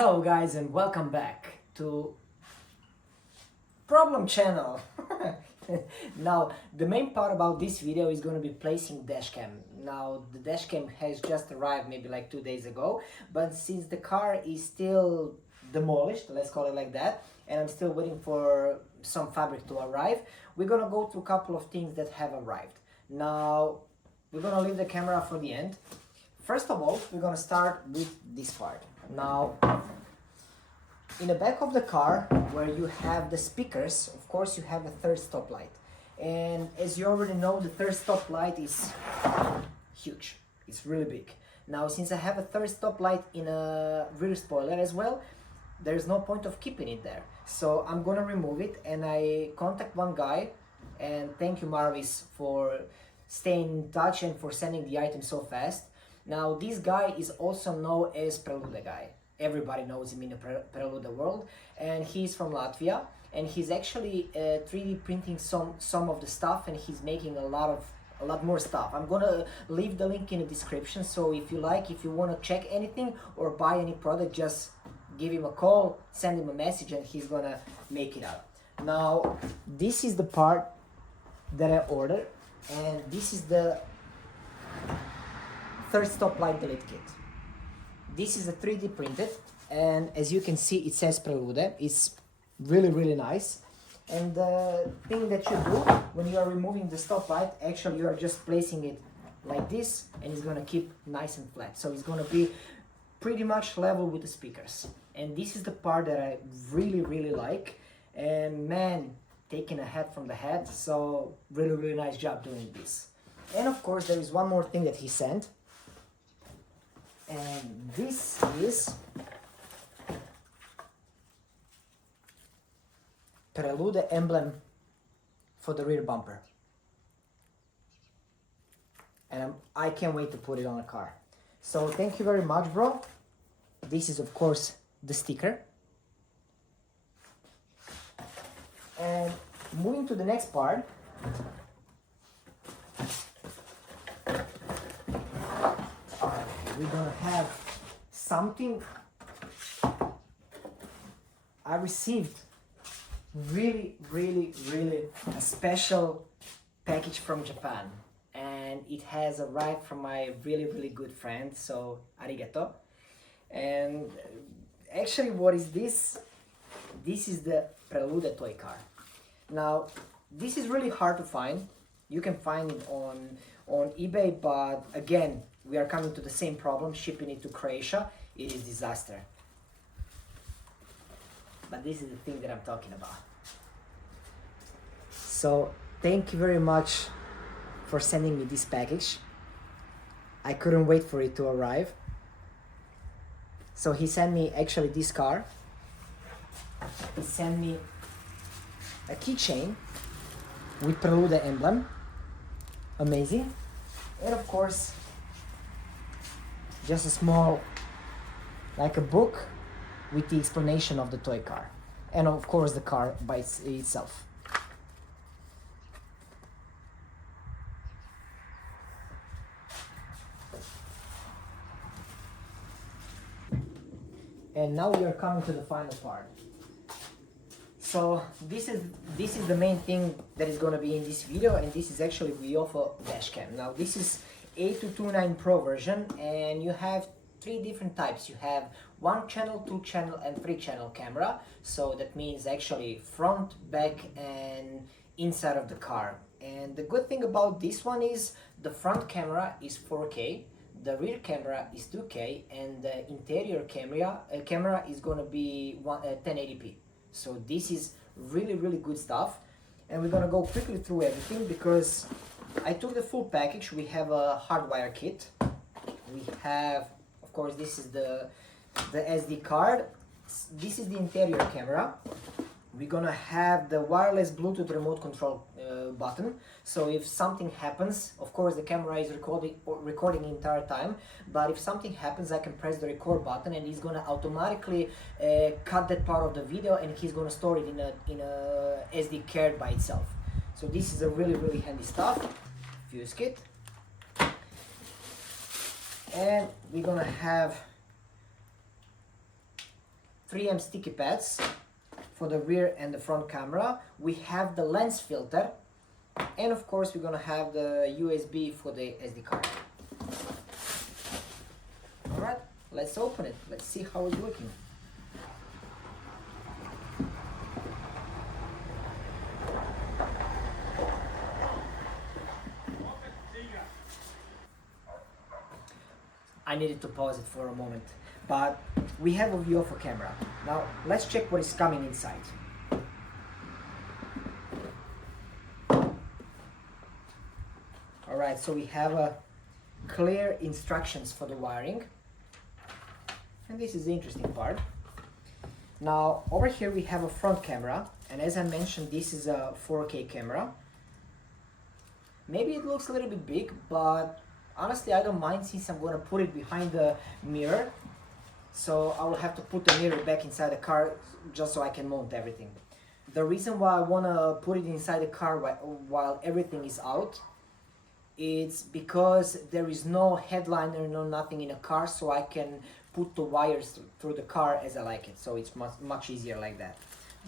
Hello guys and welcome back to Problem Channel. Now the main part about this video is going to be placing dashcam. Now the dashcam has just arrived maybe like 2 days ago, but since the car is still demolished, let's call it like that, and I'm still waiting for some fabric to arrive, we're going to go through a couple of things that have arrived. Now we're going to leave the camera for the end. First of all, we're going to start with this part. Now, in the back of the car, where you have the speakers, of course you have a third stop light. And as you already know, the third stop light is huge. It's really big. Now, since I have a third stop light in a rear spoiler as well, there's no point of keeping it there. So I'm gonna remove it, and I contact one guy, and thank you Marvis for staying in touch and for sending the item so fast. Now, this guy is also known as Prelude guy. Everybody knows him in the Prelude world, and he's from Latvia, and he's actually 3D printing some of the stuff, and he's making a lot more stuff. I'm gonna leave the link in the description, so if you want to check anything or buy any product, just give him a call, send him a message, and he's gonna make it out. Now, this is the part that I ordered, and this is the third stop light delete kit. This is a 3D printed, and as you can see, it says Prelude. It's really nice. And the thing that you do when you are removing the stop light, actually you are just placing it like this, and it's gonna keep nice and flat. So it's gonna be pretty much level with the speakers. And this is the part that I really like. And man, taking a head from the head. So really nice job doing this. And of course, there is one more thing that he sent. And this is Prelude emblem for the rear bumper. And I can't wait to put it on a car. So thank you very much, bro. This is of course the sticker. And moving to the next part. We're gonna have something I received really a special package from Japan, and it has arrived from my really good friend, so arigato. And actually, what is this? This is the Prelude toy car. Now, this is really hard to find. You can find it on eBay, but again, we are coming to the same problem, shipping it to Croatia. It is disaster. But this is the thing that I'm talking about. So thank you very much for sending me this package. I couldn't wait for it to arrive. So he sent me actually this car. He sent me a keychain with Prelude emblem. Amazing. And of course, just a small, like a book with the explanation of the toy car. And of course the car by itself. And now we are coming to the final part. So this is the main thing that is going to be in this video, and this is actually Viofo dashcam. Now this is A229 Pro version, and you have 3 different types. You have 1 channel, 2 channel, and 3 channel camera. So that means actually front, back, and inside of the car. And the good thing about this one is the front camera is 4K, the rear camera is 2K, and the interior camera is gonna be 1080p. So this is really good stuff. And we're gonna go quickly through everything because I took the full package. We have a hardwire kit. We have, of course, this is the SD card. This is the interior camera. We're gonna have the wireless Bluetooth remote control button. So if something happens, of course the camera is recording the entire time, but if something happens, I can press the record button and he's gonna automatically cut that part of the video, and he's gonna store it in a SD card by itself. So this is a really handy stuff. Fuse kit. And we're gonna have 3M sticky pads for the rear and the front camera. We have the lens filter, and of course we're gonna have the USB for the SD card. Alright, let's open it. Let's see how it's looking. I needed to pause it for a moment, but we have a Viofo camera. Now let's check what is coming inside. Alright, so we have clear instructions for the wiring, and this is the interesting part. Now over here we have a front camera, and as I mentioned, this is a 4K camera. Maybe it looks a little bit big, but honestly I don't mind, since I'm going to put it behind the mirror. So I will have to put the mirror back inside the car just so I can mount everything. The reason why I want to put it inside the car while everything is out, it's because there is no headliner, no nothing in the car, so I can put the wires through the car as I like it. So it's much easier like that.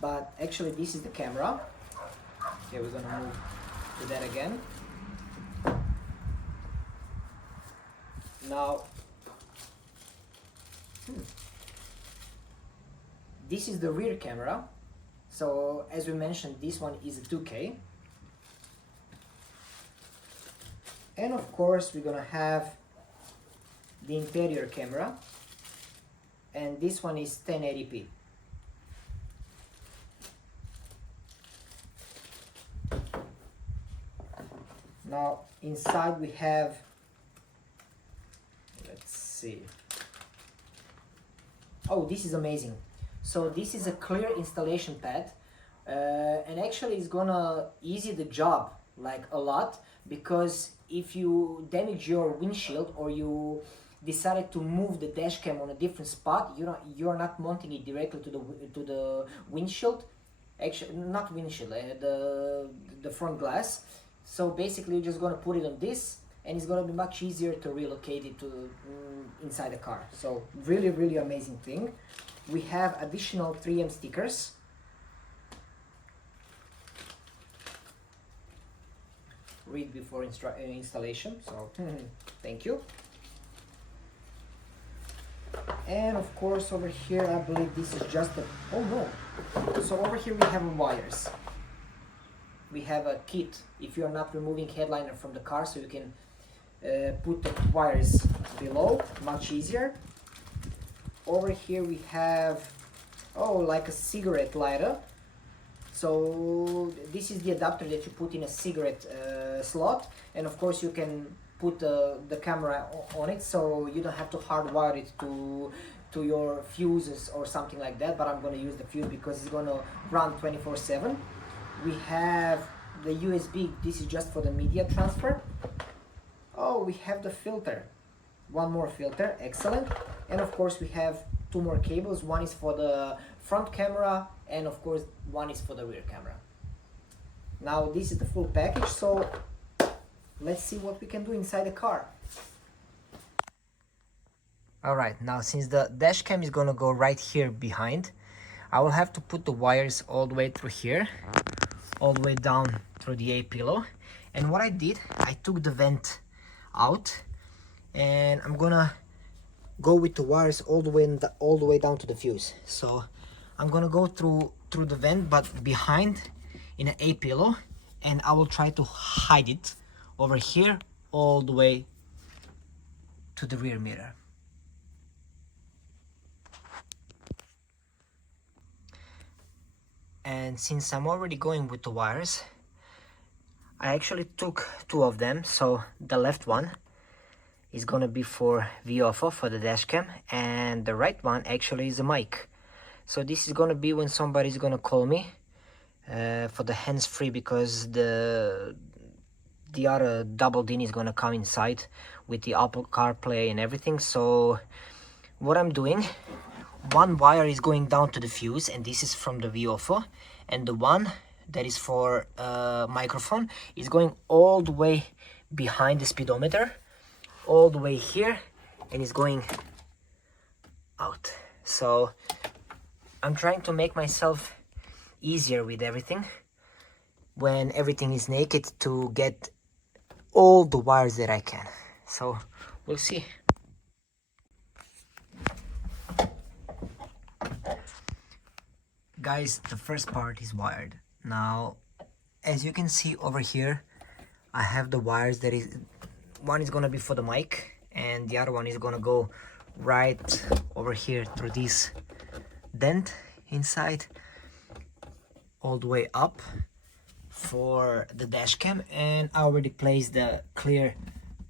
But actually this is the camera. Okay, we're going to move to that again. Now, this is the rear camera. So as we mentioned, this one is a 2K. And of course we're gonna have the interior camera, and this one is 1080p. Now inside we have, let's see, oh, this is amazing. So this is a clear installation pad, and actually it's gonna easy the job like a lot, because if you damage your windshield or you decided to move the dash cam on a different spot, you're not mounting it directly to the windshield, actually not windshield, the front glass. So basically you're just gonna put it on this, and it's gonna be much easier to relocate it to inside the car. So really amazing thing. We have additional 3M stickers. Read before installation, so thank you. And of course over here I believe this is just a, oh no, so over here we have wires. We have a kit if you're not removing headliner from the car, so you can put the wires below, much easier. Over here we have, oh, like a cigarette lighter. So this is the adapter that you put in a cigarette slot, and of course you can put the camera on it, so you don't have to hardwire it to your fuses or something like that, but I'm going to use the fuse because it's going to run 24/7. We have the USB, this is just for the media transfer. Oh, we have the filter, one more filter, excellent. And of course we have two more cables, one is for the front camera, and of course one is for the rear camera. Now this is the full package, so let's see what we can do inside the car. Alright, now since the dash cam is gonna go right here behind, I will have to put the wires all the way through here, all the way down through the A-pillow. And what I did, I took the vent out, and I'm gonna go with the wires all the way down to the fuse. So I'm gonna go through the vent, but behind in an A-pillow, and I will try to hide it over here all the way to the rear mirror. And since I'm already going with the wires, I actually took two of them. So the left one is gonna be for Viofo, for the dash cam, and the right one actually is a mic. So this is gonna be when somebody's gonna call me for the hands-free, because the other double DIN is gonna come inside with the Apple CarPlay and everything. So what I'm doing, one wire is going down to the fuse, and this is from the Viofo, and the one that is for microphone is going all the way behind the speedometer, all the way here, and is going out. So I'm trying to make myself easier with everything when everything is naked to get all the wires that I can. So we'll see. Guys, the first part is wired. Now, as you can see over here, I have the wires that is, one is gonna be for the mic and the other one is gonna go right over here through this dent inside all the way up for the dash cam, and I already placed the clear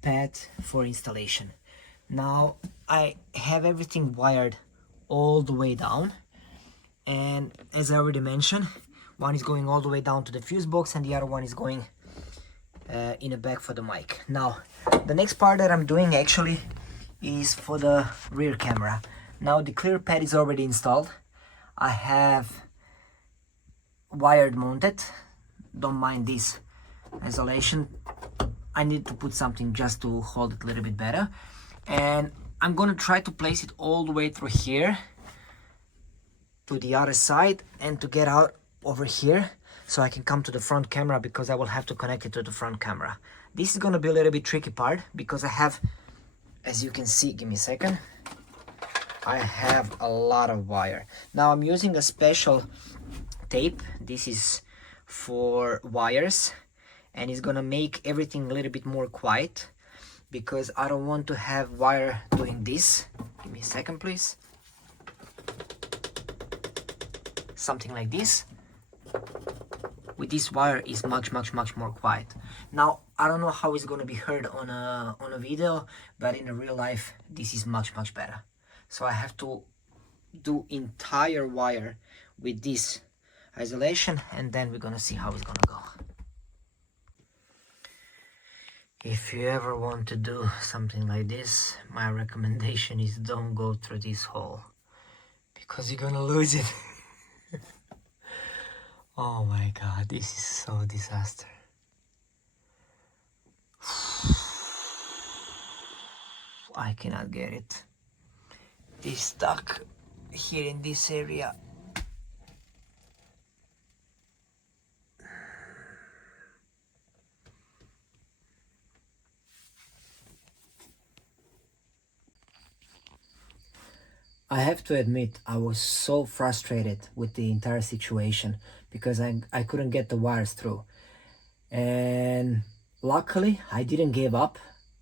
pad for installation. Now I have everything wired all the way down, and as I already mentioned, one is going all the way down to the fuse box and the other one is going in the back for the mic. Now the next part that I'm doing actually is for the rear camera. Now the clear pad is already installed. I have wired mounted. Don't mind this isolation. I need to put something just to hold it a little bit better, and I'm gonna try to place it all the way through here to the other side and to get out over here so I can come to the front camera, because I will have to connect it to the front camera. This is gonna be a little bit tricky part because I have, as you can see, give me a second, I have a lot of wire. Now I'm using a special tape. This is for wires and it's gonna make everything a little bit more quiet because I don't want to have wire doing this. Give me a second, please. Something like this. With this wire is much more quiet. Now I don't know how it's gonna be heard on a video, but in the real life this is much better. So I have to do entire wire with this isolation, and then we're gonna see how it's gonna go. If you ever want to do something like this, my recommendation is don't go through this hole because you're gonna lose it. Oh my god, this is so disaster. I cannot get it. It's stuck here in this area. I have to admit, I was so frustrated with the entire situation because I couldn't get the wires through. And luckily, I didn't give up.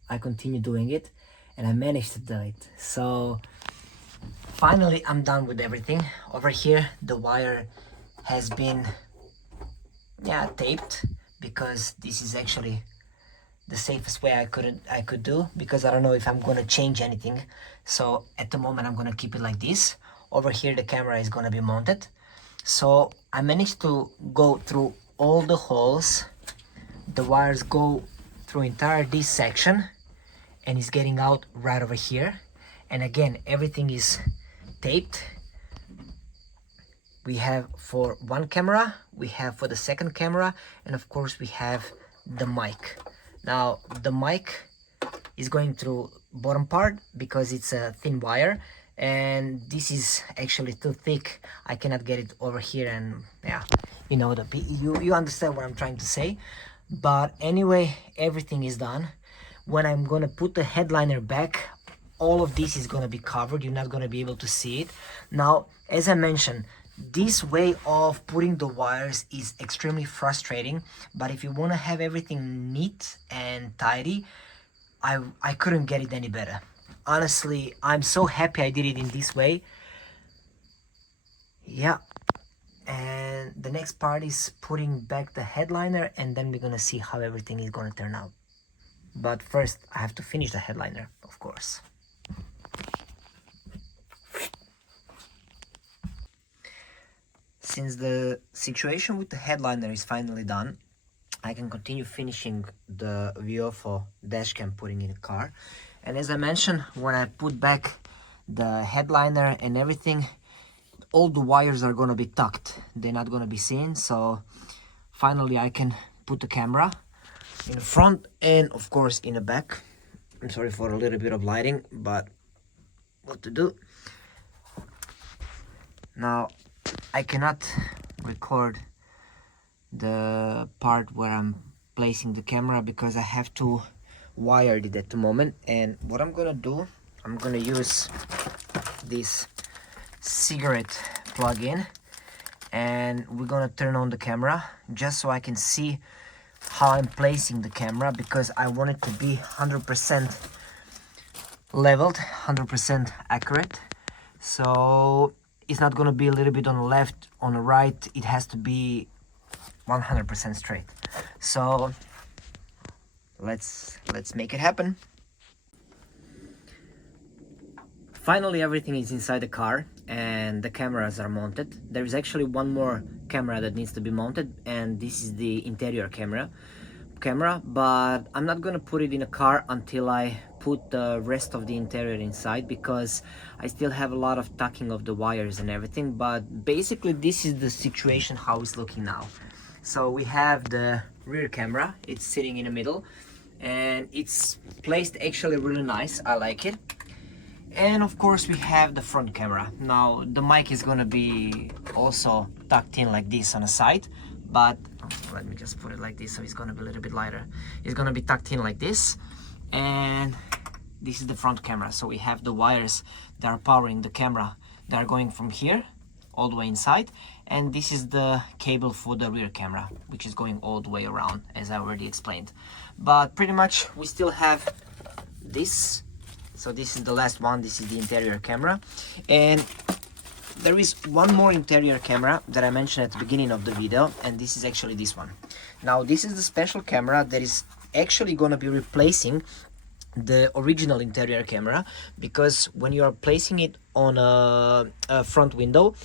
I continued doing it and I managed to do it. So finally, I'm done with everything. Over here, the wire has been taped because this is actually the safest way I could do, because I don't know if I'm gonna change anything. So at the moment I'm gonna keep it like this. Over here the camera is gonna be mounted. So I managed to go through all the holes. The wires go through entire this section and it's getting out right over here. And again, everything is taped. We have for one camera, we have for the second camera, and of course we have the mic. Now the mic is going through bottom part because it's a thin wire, and this is actually too thick. I cannot get it over here, and you know, you understand what I'm trying to say. But anyway, everything is done. When I'm gonna put the headliner back, all of this is gonna be covered. You're not gonna be able to see it. Now, as I mentioned, this way of putting the wires is extremely frustrating, but if you want to have everything neat and tidy, I couldn't get it any better. Honestly, I'm so happy I did it in this way. Yeah. And the next part is putting back the headliner, and then we're gonna see how everything is gonna turn out. But first I have to finish the headliner, of course. Since the situation with the headliner is finally done, I can continue finishing the Viofo dashcam putting in the car. And as I mentioned, when I put back the headliner and everything, all the wires are gonna be tucked. They're not gonna be seen. So finally I can put the camera in the front and of course in the back. I'm sorry for a little bit of lighting, but what to do. Now I cannot record the part where I'm placing the camera because I have to wire it at the moment. And what I'm gonna do, I'm gonna use this cigarette plug-in, and we're gonna turn on the camera just so I can see how I'm placing the camera, because I want it to be 100% leveled, 100% accurate. So it's not gonna be a little bit on the left, on the right, it has to be 100% straight. So let's make it happen. Finally, everything is inside the car and the cameras are mounted. There is actually one more camera that needs to be mounted, and this is the interior camera, but I'm not gonna put it in a car until I put the rest of the interior inside, because I still have a lot of tucking of the wires and everything. But basically this is the situation how it's looking now. So we have the rear camera, it's sitting in the middle and it's placed actually really nice, I like it. And of course we have the front camera. Now the mic is gonna be also tucked in like this on the side, but let me just put it like this so it's gonna be a little bit lighter. It's gonna be tucked in like this, and this is the front camera. So we have the wires that are powering the camera that are going from here all the way inside, and this is the cable for the rear camera, which is going all the way around, as I already explained. But pretty much we still have this. So this is the last one, this is the interior camera. And there is one more interior camera that I mentioned at the beginning of the video, and this is actually this one. Now this is the special camera that is actually going to be replacing the original interior camera, because when you are placing it on a front window,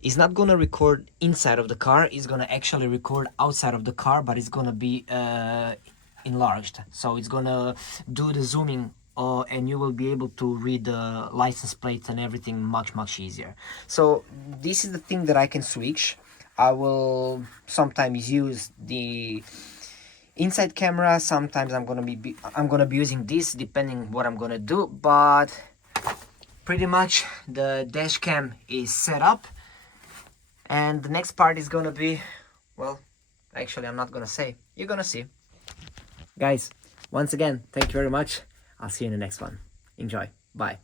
it's not going to record inside of the car, it's going to actually record outside of the car, but it's going to be enlarged. So it's going to do the zooming, and you will be able to read the license plates and everything much easier. So this is the thing that I can switch. I will sometimes use the inside camera, sometimes I'm gonna be using this, depending what I'm gonna do. But pretty much the dash cam is set up, and the next part is gonna be, well, actually I'm not gonna say, you're gonna see. Guys, once again, thank you very much. I'll see you in the next one. Enjoy. Bye.